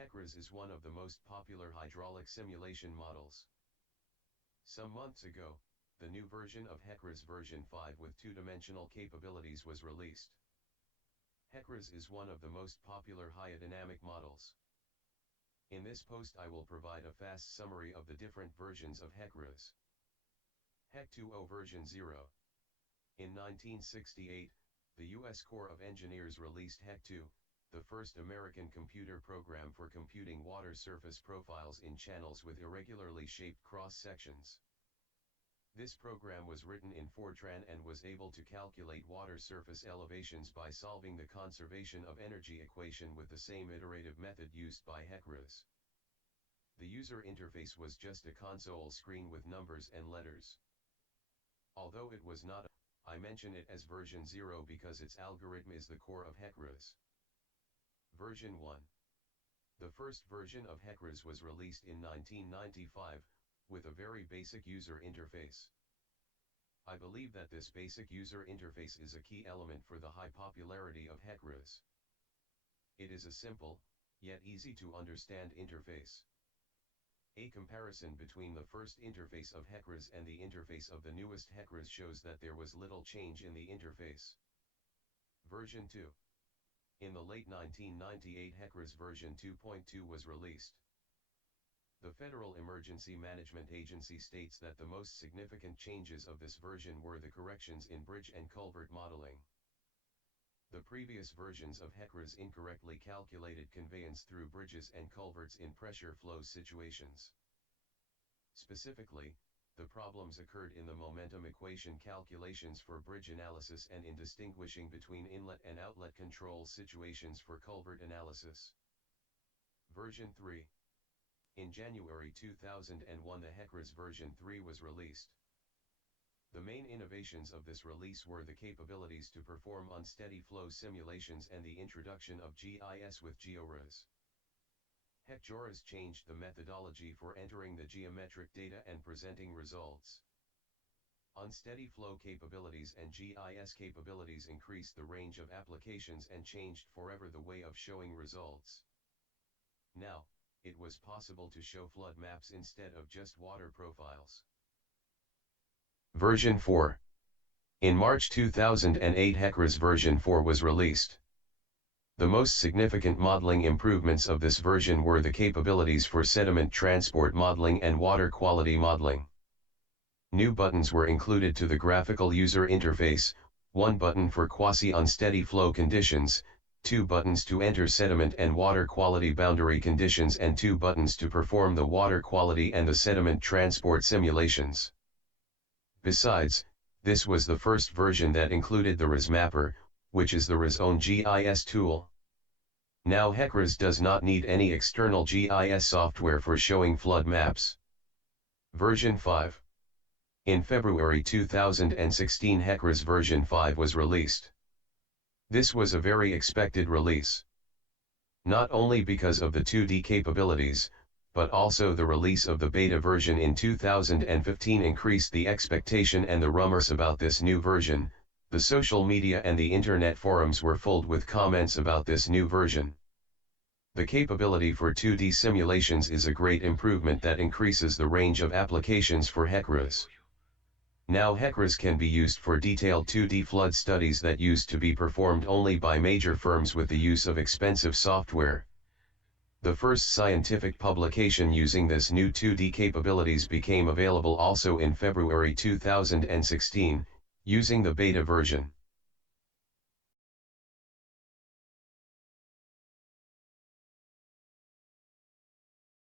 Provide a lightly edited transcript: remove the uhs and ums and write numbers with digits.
HEC-RAS is one of the most popular hydraulic simulation models. Some months ago, the new version of HEC-RAS version 5 with two-dimensional capabilities was released. HEC-RAS is one of the most popular hydrodynamic models. In this post I will provide a fast summary of the different versions of HEC-RAS. HEC-2O version 0. In 1968, the U.S. Corps of Engineers released HEC-2, the first American computer program for computing water surface profiles in channels with irregularly shaped cross-sections. This program was written in Fortran and was able to calculate water surface elevations by solving the conservation of energy equation with the same iterative method used by HEC-RAS. The user interface was just a console screen with numbers and letters. Although it was not, I mention it as version 0 because its algorithm is the core of HEC-RAS. Version 1. The first version of HEC-RAS was released in 1995, with a very basic user interface. I believe that this basic user interface is a key element for the high popularity of HEC-RAS. It is a simple, yet easy to understand interface. A comparison between the first interface of HEC-RAS and the interface of the newest HEC-RAS shows that there was little change in the interface. Version 2. In the late 1998 HEC-RAS version 2.2 was released. The Federal Emergency Management Agency states that the most significant changes of this version were the corrections in bridge and culvert modeling. The previous versions of HEC-RAS incorrectly calculated conveyance through bridges and culverts in pressure flow situations. Specifically, the problems occurred in the momentum equation calculations for bridge analysis and in distinguishing between inlet and outlet control situations for culvert analysis. Version 3. In January 2001 the HEC-RAS version 3 was released. The main innovations of this release were the capabilities to perform unsteady flow simulations and the introduction of GIS with GEO-RAS. HEC-RAS changed the methodology for entering the geometric data and presenting results. Unsteady flow capabilities and GIS capabilities increased the range of applications and changed forever the way of showing results. Now, it was possible to show flood maps instead of just water profiles. Version 4. In March 2008 HEC-RAS version 4 was released. The most significant modeling improvements of this version were the capabilities for sediment transport modeling and water quality modeling. New buttons were included to the graphical user interface, one button for quasi-unsteady flow conditions, two buttons to enter sediment and water quality boundary conditions and two buttons to perform the water quality and the sediment transport simulations. Besides, this was the first version that included the RAS mapper, which is the RAS own GIS tool. Now HEC-RAS does not need any external GIS software for showing flood maps. Version 5. In February 2016 HEC-RAS version 5 was released. This was a very expected release. Not only because of the 2D capabilities, but also the release of the beta version in 2015 increased the expectation and the rumors about this new version. The social media and the internet forums were filled with comments about this new version. The capability for 2D simulations is a great improvement that increases the range of applications for HEC-RAS. Now HEC-RAS can be used for detailed 2D flood studies that used to be performed only by major firms with the use of expensive software. The first scientific publication using this new 2D capabilities became available also in February 2016, using the beta version.